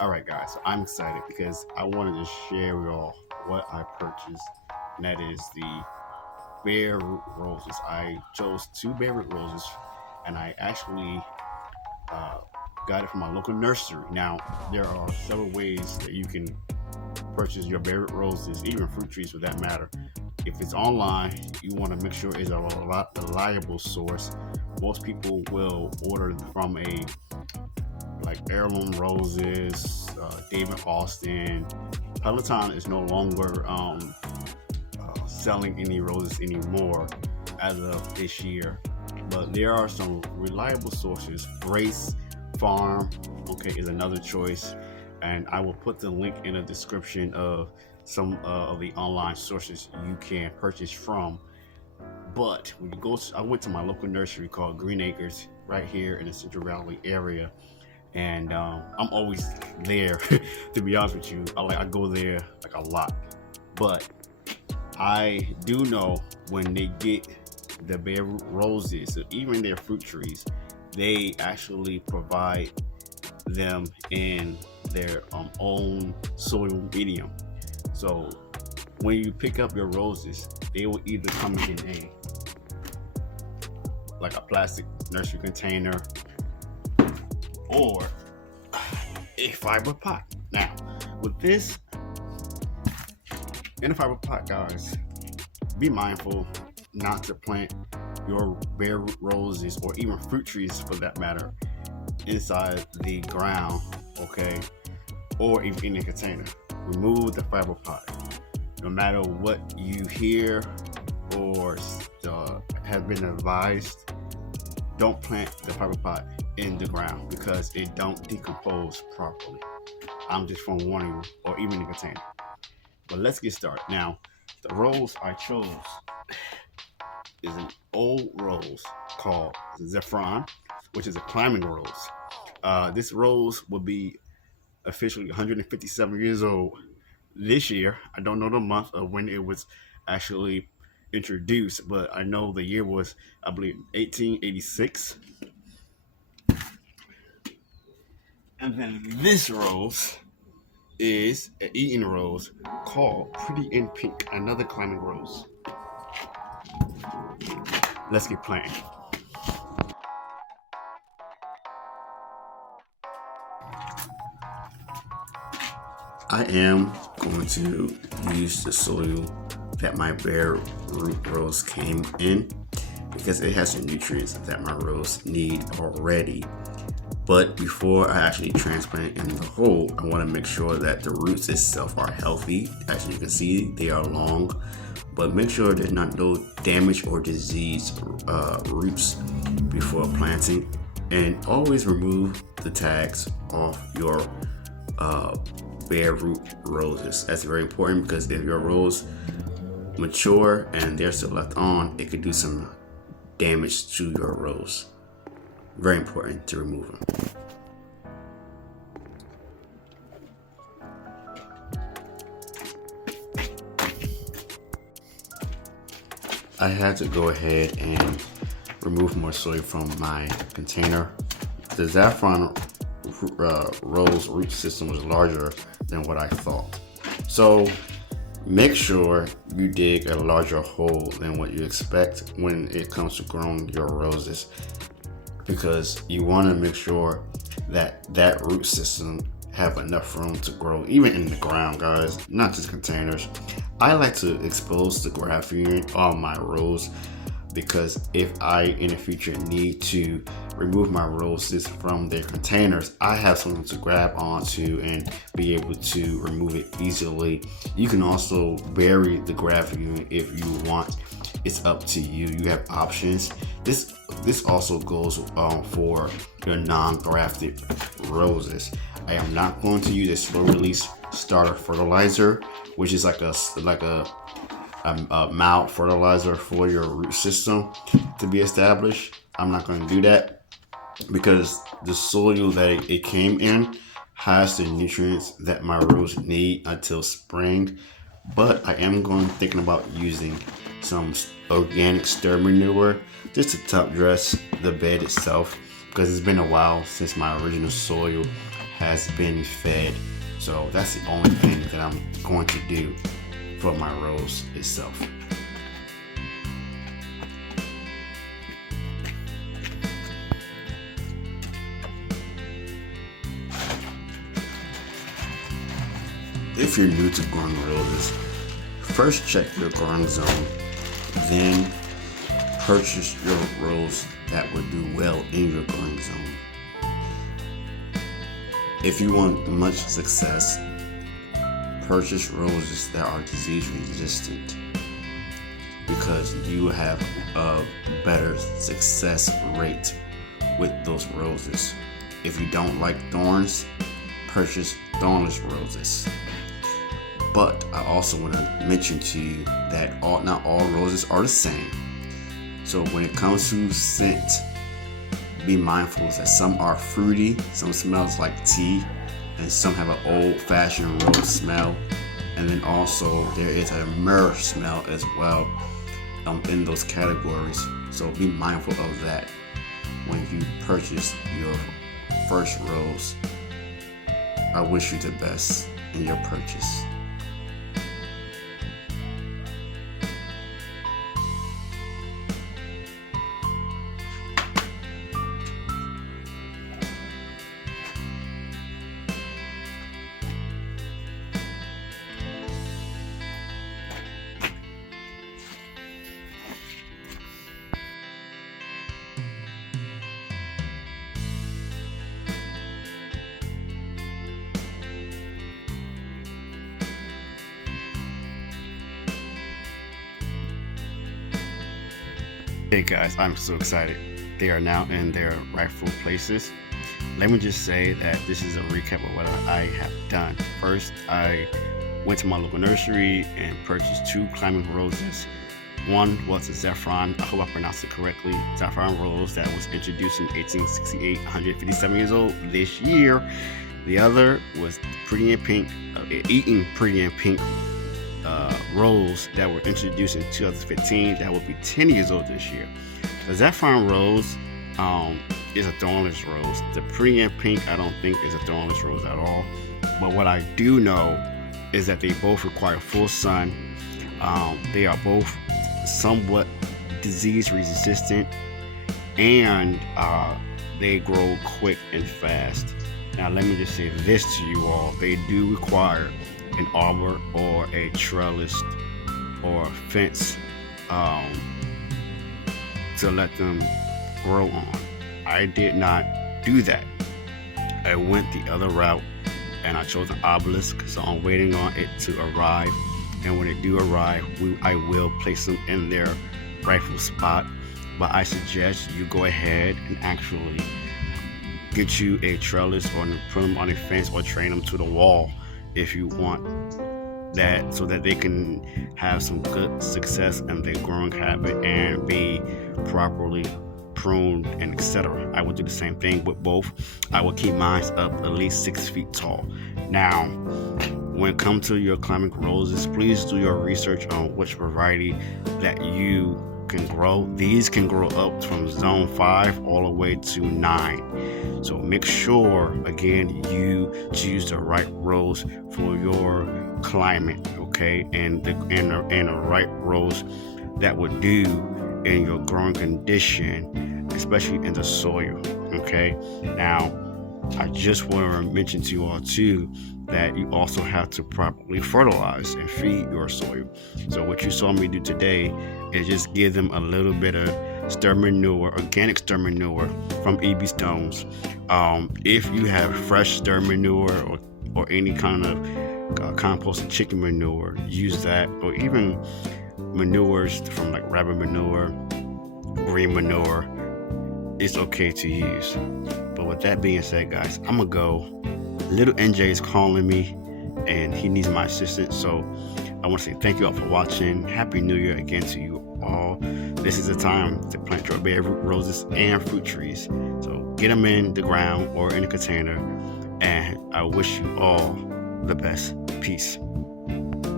Alright guys, so I'm excited because I wanted to share with y'all what I purchased, and that is the bare root roses. I chose two bare root roses, and I actually uh, got it from my local nursery. Now, there are several ways that you can purchase your bare root roses, even fruit trees for that matter. If it's online, you want to make sure it's a reliable source. Most people will order from a like Heirloom Roses, David Austin. Peloton is no longer selling any roses anymore as of this year, but there are some reliable sources. Grace Farm, okay, is another choice, and I will put the link in the description of some of the online sources you can purchase from. But when you go, I went to my local nursery called Green Acres right here in the Central Valley area, and I'm always there. To be honest with you, I go there like a lot. But I do know when they get the bare roses, or even their fruit trees, they actually provide them in their own soil medium. So when you pick up your roses, they will either come in a plastic nursery container or a fiber pot. Now, with this in a fiber pot, guys, be mindful not to plant your bare root roses or even fruit trees for that matter inside the ground, okay, or even in a container. Remove the fiber pot. No matter what you hear or have been advised, don't plant the fiber pot in the ground because it don't decompose properly. I'm just forewarning you, or even in a container. But let's get started. Now, the rose I chose is an old rose called Zephron, which is a climbing rose. This rose will be officially 157 years old this year. I don't know the month of when it was actually introduced, but I know the year was, I believe, 1886. And then this rose is an Eaton rose called Pretty in Pink, another climbing rose. Let's get planting. I am going to use the soil that my bare root rose came in because it has some nutrients that my rose need already. But before I actually transplant it in the hole, I want to make sure that the roots itself are healthy. As you can see, they are long, but make sure there's not no damage or disease roots before planting. And always remove the tags off your bare root roses. That's very important because if your rose mature and they're still left on, it could do some damage to your rose. Very important to remove them. I had to go ahead and remove more soil from my container. The Saffron rose root system was larger than what I thought. So make sure you dig a larger hole than what you expect when it comes to growing your roses, because you want to make sure that that root system have enough room to grow even in the ground, guys, not just containers. I like to expose the graft unit on my rose because if I in the future need to remove my roses from their containers, I have something to grab onto and be able to remove it easily. You can also bury the graft unit if you want. It's up to you. You have options. This also goes for your non-grafted roses. I am not going to use a slow release starter fertilizer, which is like a mild fertilizer for your root system to be established. I'm not going to do that because the soil that it came in has the nutrients that my rose need until spring. But I am thinking about using some organic stir manure just to top dress the bed itself, because it's been a while since my original soil has been fed. So that's the only thing that I'm going to do for my rose itself. If you're new to growing roses, first check your growing zone, then purchase your rose that would do well in your growing zone. If you want much success, purchase roses that are disease resistant, because you have a better success rate with those roses. If you don't like thorns, purchase thornless roses. But I also want to mention to you that not all roses are the same. So when it comes to scent, be mindful that some are fruity, some smells like tea, and some have an old-fashioned rose smell. And then also there is a myrrh smell as well in those categories. So be mindful of that when you purchase your first rose. I wish you the best in your purchase. Hey guys, I'm so excited. They are now in their rightful places. Let me just say that this is a recap of what I have done. First, I went to my local nursery and purchased 2 climbing roses. One was a Zephyron, I hope I pronounced it correctly, Zephyron rose that was introduced in 1868, 157 years old this year. The other was Pretty in Pink, Eating Pretty in Pink rose that were introduced in 2015 that will be 10 years old this year. The Zephyron rose is a thornless rose. The Pretty in Pink I don't think is a thornless rose at all. But what I do know is that they both require full sun. They are both somewhat disease resistant, and they grow quick and fast. Now let me just say this to you all, they do require an arbor or a trellis or a fence to let them grow on. I did not do that. I went the other route and I chose an obelisk, so I'm waiting on it to arrive, and when it do arrive, I will place them in their rightful spot. But I suggest you go ahead and actually get you a trellis or put them on a fence or train them to the wall if you want that, so that they can have some good success in their growing habit and be properly pruned and etc. I would do the same thing with both. I will keep mine up at least 6 feet tall. Now, when it comes to your climbing roses, please do your research on which variety that you can grow. These can grow up from zone 5 all the way to 9. So make sure, again, you choose the right rose for your climate, okay? And the right rose that would do in your growing condition, especially in the soil, okay? Now, I just want to mention to you all too that you also have to properly fertilize and feed your soil. So what you saw me do today is just give them a little bit of stir manure, organic stir manure from EB Stones. If you have fresh stir manure or any kind of composted chicken manure, use that, or even manures from like rabbit manure, green manure, it's okay to use. But with that being said, guys, I'm gonna go. Little NJ is calling me and he needs my assistance, so I want to say thank you all for watching. Happy New Year again to you all. This is the time to plant your berry roses and fruit trees, so get them in the ground or in a container, and I wish you all the best. Peace.